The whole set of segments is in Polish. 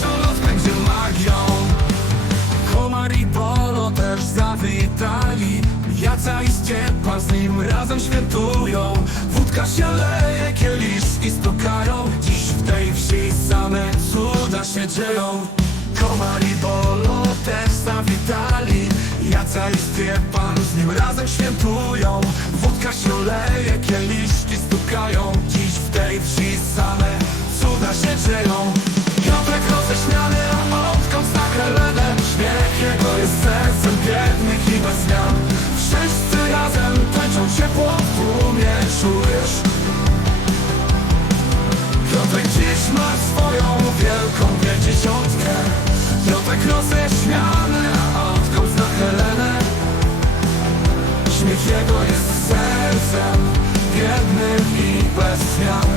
co los będzie magią. Komar i Polo też zawitali. Jaca i Ściepa z nim razem świętują. Wódka się leje, kieliszki stukają. Dziś w tej wsi same cuda się dzieją. Komar i Polo też zawitali. Jaca i Stiepan z nim razem świętują. Wódka się leje, kieliszki stukają. Dziś w tej wsi same cuda się dzieją zmian Wszyscy razem tańczą ciepło w tłumie Czujesz? Piotrek dziś ma swoją wielką pięćdziesiątkę Piotrek roześmiany, a odkąd zna Helenę Śmiech jego jest sercem biednych i bez zmian.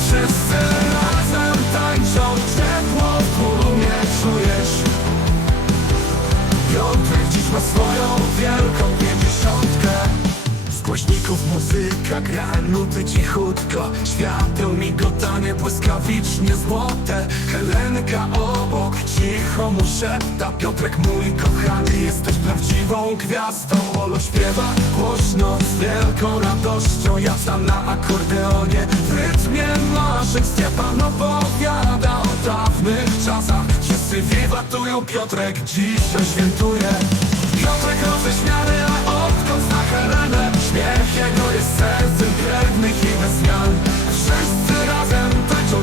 Wszyscy głośników muzyka gra nuty cichutko Świateł migotanie błyskawicznie złote. Helenka obok cicho mu szepta Piotrek mój kochany jesteś prawdziwą gwiazdą. Olo śpiewa głośno z wielką radością Ja sam na akordeonie. W rytmie marzeń Stefan opowiada o dawnych czasach Wszyscy wiwatują, Piotrek dzisiaj świętuje. Piotrek roześmiany, a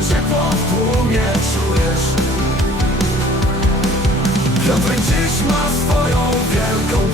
ciepło w tłumie, czujesz? Piotrek dziś ma swoją wielką